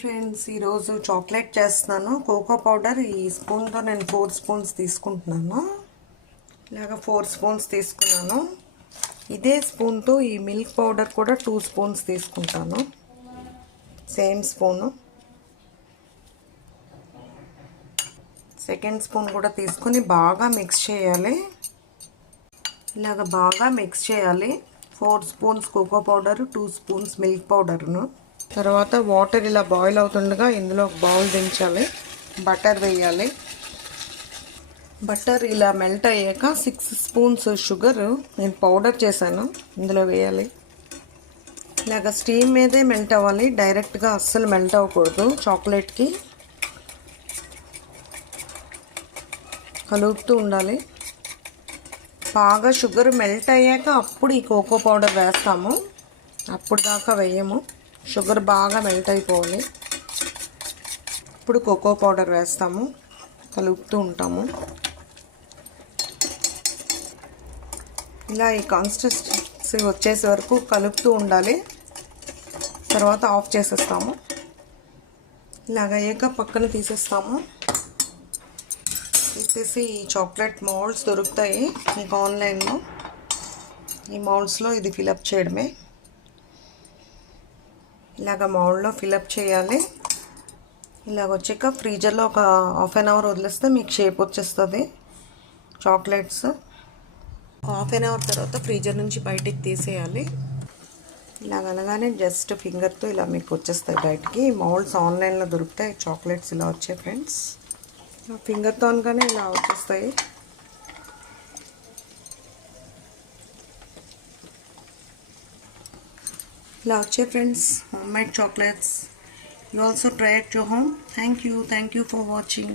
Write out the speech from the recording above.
Friends, ఈరోజు chocolate చేస్తున్నాను. Cocoa powder ఈ స్పూన్తో నేను 4 స్పూన్స్ తీసుకుంటున్నాను. ఇలాగ 4 స్పూన్స్ తీసుకున్నాను. ఇదే స్పూన్తో ఈ మిల్క్ పౌడర్ కూడా 2 స్పూన్స్ తీసుకుంటాను. Same spoon. సెకండ్ స్పూన్ కూడా తీసుకొని బాగా మిక్స్ చేయాలి. ఇలాగ బాగా మిక్స్ చేయాలి. 4 spoons cocoa powder, 2 spoons milk పౌడర్ను. తర్వాత వాటర్ ఇలా బాయిల్ అవుతుండగా ఇందులో ఒక బౌల్ దించాలి. బటర్ వేయాలి. బటర్ ఇలా మెల్ట్ అయ్యాక 6 స్పూన్స్ షుగర్ నేను పౌడర్ చేశాను ఇందులో వేయాలి. ఇలాగ స్టీమ్ మీదే మెల్ట్ అవ్వాలి. డైరెక్ట్గా అస్సలు మెల్ట్ అవ్వకూడదు. చాక్లెట్కి కలుపుతూ ఉండాలి. బాగా షుగర్ మెల్ట్ అయ్యాక అప్పుడు ఈ కోకో పౌడర్ వేస్తాము. అప్పుడు దాకా వేయము. షుగర్ బాగా మెల్ట్ అయిపోవాలి. ఇప్పుడు కోకో పౌడర్ వేస్తాము. కలుపుతూ ఉంటాము. ఇలా ఈ కన్సిస్టెన్సీ వచ్చేసే వరకు కలుపుతూ ఉండాలి. తర్వాత ఆఫ్ చేసేస్తాము. ఇలాగ అయ్యాక పక్కన తీసేస్తాము. తీసేసి ఈ చాక్లెట్ మౌల్డ్స్ దొరుకుతాయి మీకు ఆన్లైన్లో. ఈ మౌల్డ్స్లో ఇది ఫిలప్ చేయడమే. ఇలాగ మౌల్డ్లో ఫిలప్ చేయాలి. ఇలాగ వచ్చాక ఫ్రీజర్లో ఒక హాఫ్ అన్ అవర్ వదిలేస్తే మీకు షేప్ వచ్చేస్తుంది చాక్లెట్స్. హాఫ్ అన్ అవర్ తర్వాత ఫ్రీజర్ నుంచి బయటికి తీసేయాలి. ఇలాగ అనగానే జస్ట్ ఫింగర్తో ఇలా మీకు వచ్చేస్తాయి బయటికి. మౌల్డ్స్ ఆన్లైన్లో దొరుకుతాయి. చాక్లెట్స్ ఇలా వచ్చాయి ఫ్రెండ్స్. ఫింగర్తో అనగానే ఇలా వచ్చేస్తాయి. ఇలా వచ్చే friends homemade chocolates. You also try at your home. Thank you for watching.